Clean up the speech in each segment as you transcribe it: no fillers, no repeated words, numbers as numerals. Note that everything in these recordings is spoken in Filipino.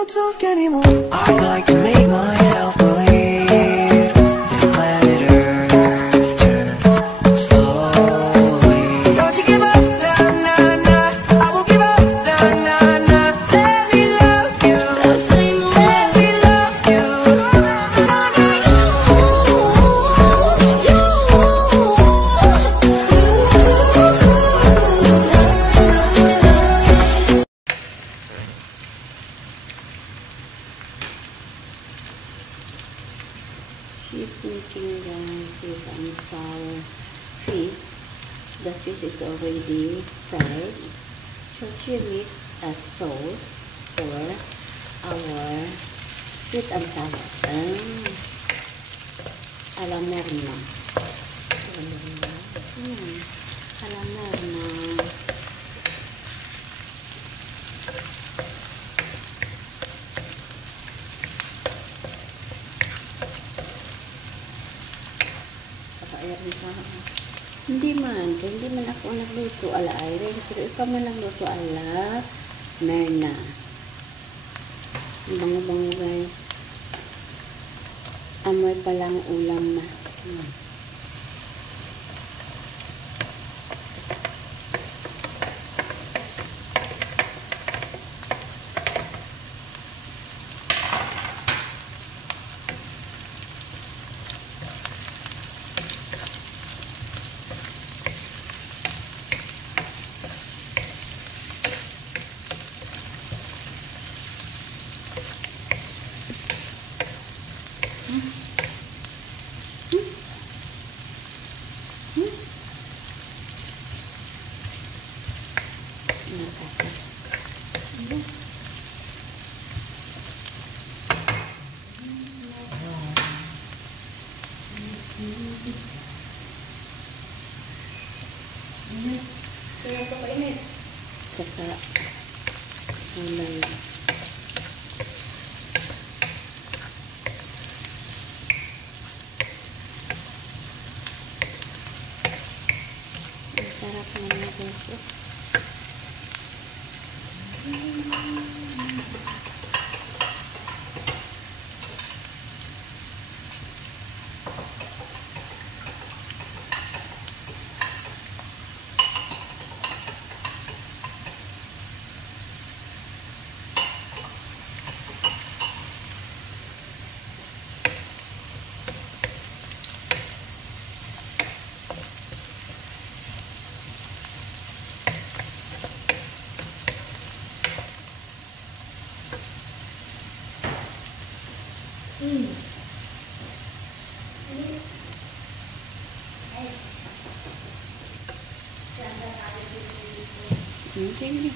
don't talk anymore. I'd like to make myself believe if planet Earth turns slowly. Don't you give up, nah, nah, nah. I won't give up, nah, nah, nah. Let me love you. Let me love you. She's making sweet and sour fish. The fish is already fried, so she made a sauce for our sweet and sour. Alamar na. Alamar na. Hindi man ako nagluto ala Irene, pero ikaw man nagluto ala Merna. Bango-bango guys. Amoy pa lang ulam na. Tsaka gulay. Ang sarap naman guys. Sige.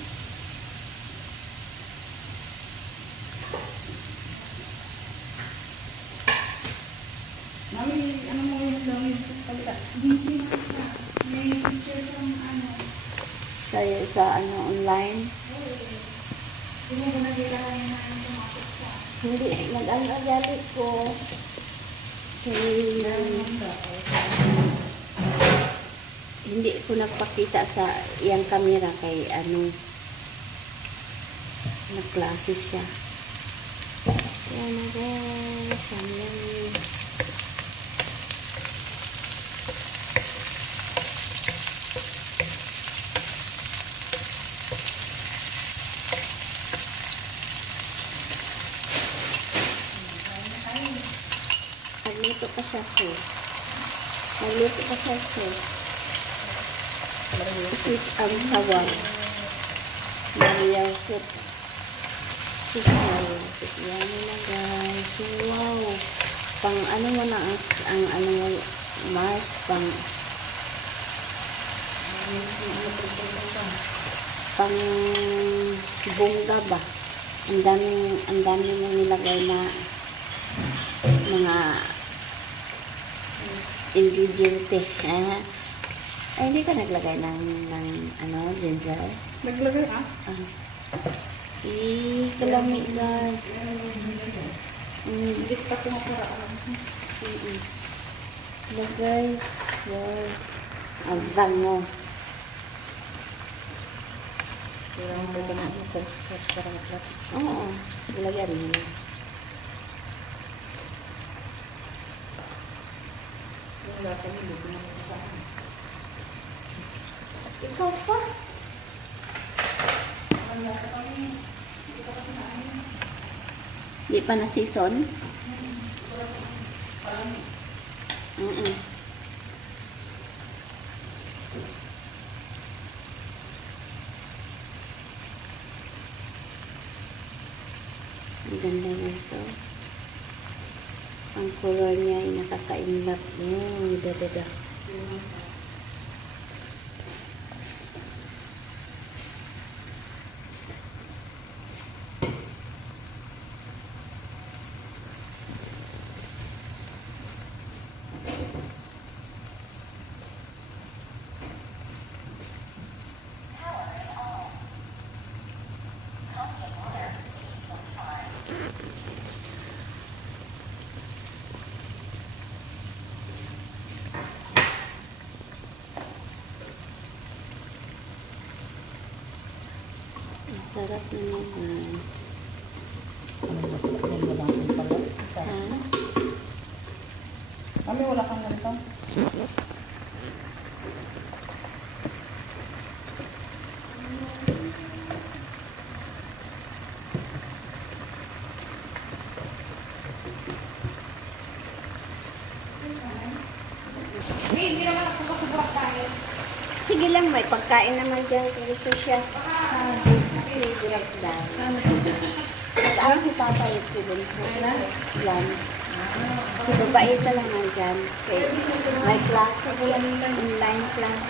Mami, ano mo yung gawin? Busy na siya. May picture ng ano. Sa online. Hindi mo ba nagkakaroon na yung pumasok siya? Hindi, nag-alagalit ko. Hindi ko nagpakita sa iyang camera kay nagklase siya. Yan na guys, nagluto pa siya sauce. Sweet and sour. Mariyaw soup. Sweet and sour. Yan na guys. Wow. Pang ano mo na ang Mars pang bongga ba? Ang dami mo nilagay na mga ingrediente. Ay, hindi ka naglagay ng ginger? Naglagay ka? Kalami guys. Hindi pa kumakaraan. Hello guys. Wow. Ang bango. Kaya mo ba na ito? Oo. Ilagyan mo na. Yung lasa niyo, hindi naman sa akin. Ikaw pa. Ang lasa kami, hindi ka kasi namin. Di pa na season? Parang, Ang ganda niya, so. Ang color niya ay nakaka-inlap. Oh, da. Ang sarap na niya, guys. Ha? Mami, wala kang ganito. Hindi naman ako kasubrak dahil. Sige lang, may pagkain naman dyan kung gusto siya. Direct lang. Saan si Papa at si Bunso? Yan. Si Babaita lang nandyan. Okay. May classes yan, online class.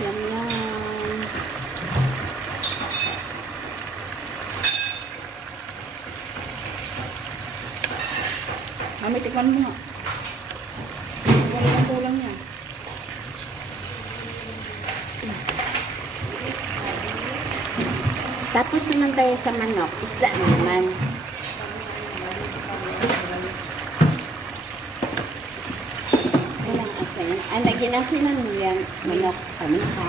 Yan yan. Mami, tikman mo nga. Wala ang kulang niya. Tapos naman tayo sa manok. Isda na naman. Walang asin. Ginasinan mo yan. Manok. Kami ka.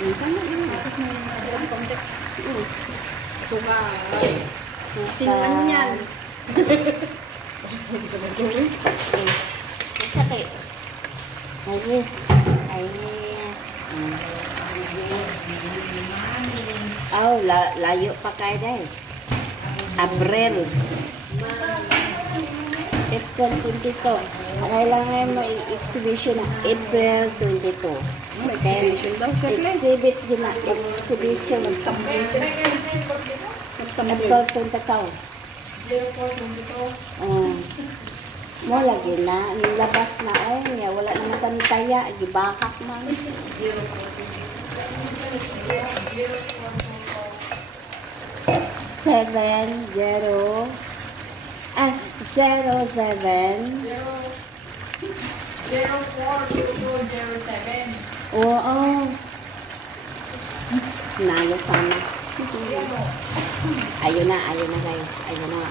Tama yun. Suka. Sinuman yan. Masakit. Ay. Ay. Oh, layo pa kayo dahil. Abril. April 22. Kailangan may exhibition na April 22. Okay. Exhibit yun na exhibition. April 22. Mo lagi na. Nilabas na ay. Wala naman tanitaya. Gibakak man. 042207. Oo. Nalo sana. Ayun na guys. Ayun na.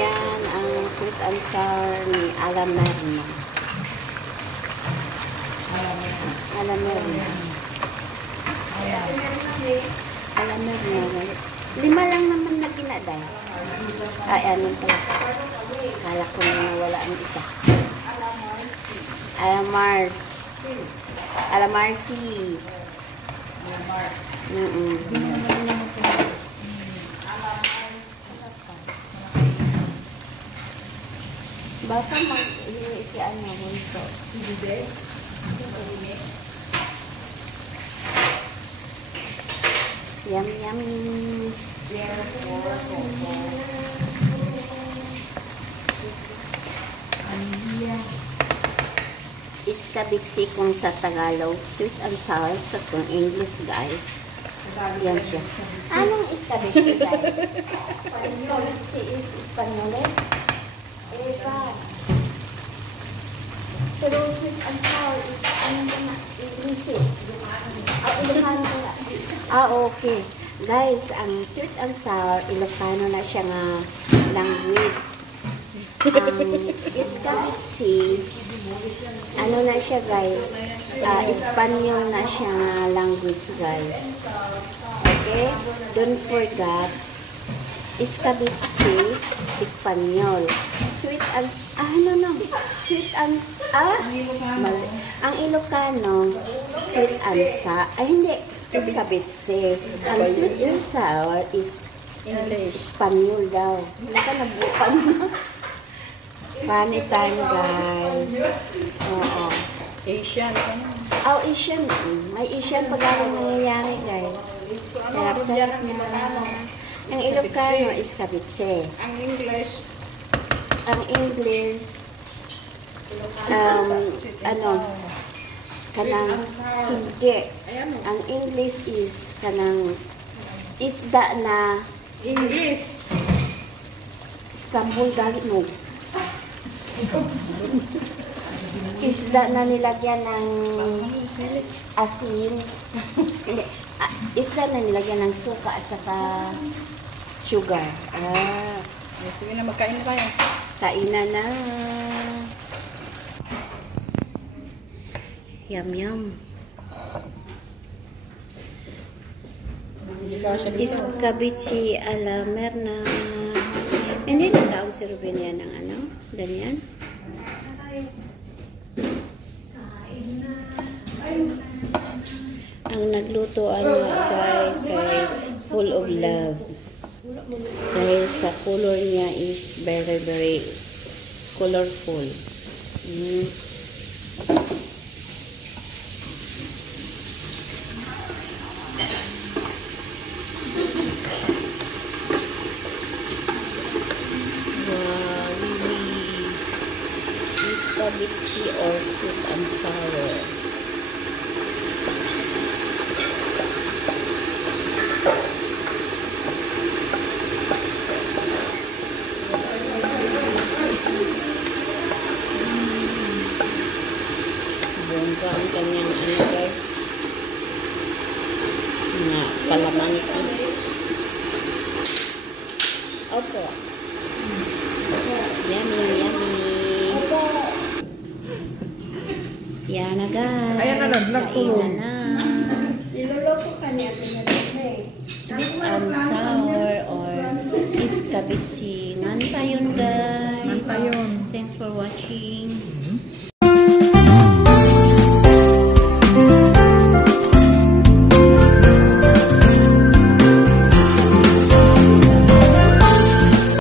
Yan ang sweet and sour ni Alamerna. Alamerna. 5 lang naman na ginaday. Ay, ano pala. Kala ko na nawala ang isa. Alamarcy. Baka mag-iwi si ano, Bunso. Yum. Iskabiksi kung sa Tagalog, sweet and sour sa kung English, guys. Yan siya. Anong iskabiksi, guys? Iskabiksi is Espanyol. Pero sweet and sour is ano naman? English. Ilocano pala. Okay. Guys, ang sweet and sour, Ilocano na siya nga language. Ang iskabitsi, ano na siya guys, Espanyol na siya nga language guys. Okay? Don't forget, iskabitsi, Espanyol. Sweet and, sweet and, mali. Ang Ilocano, sweet and hindi, iskabitsi. Ang sweet and sour is Espanyol daw. Hindi ka nabukan mo. Funny time, guys. Oo. Asian. Oh, Asian. May Asian pag-aaral nangyayari, guys. Kaya sarap na. Ang Ilocano is kabitse. Ang English. Ang English, kanang hindi. Ang English is kanang isda na English. Istanbul dali mo. Isda na nilagyan ng asin. Hindi. Isda na nilagyan ng suka at saka sugar. Sige na, magkain tayo. Kainan na. Yum, yum. Iskabitsi ala Merna. Hindi na taon si Ruben yan ng ano? Ganyan. Ang nagluto guys kay full of love. Dahil sa color niya is very very colorful. Iskabitsi or sweet and sour. Bongga ang kanyang guys, na palamangkis. Opo. Yummy, yummy. Yan na guys. Ayan na, kainan na. Niloloko ka niya. Sweet and sour or iskabitsi. Ngantayon guys. Ngantayon. Thanks for watching.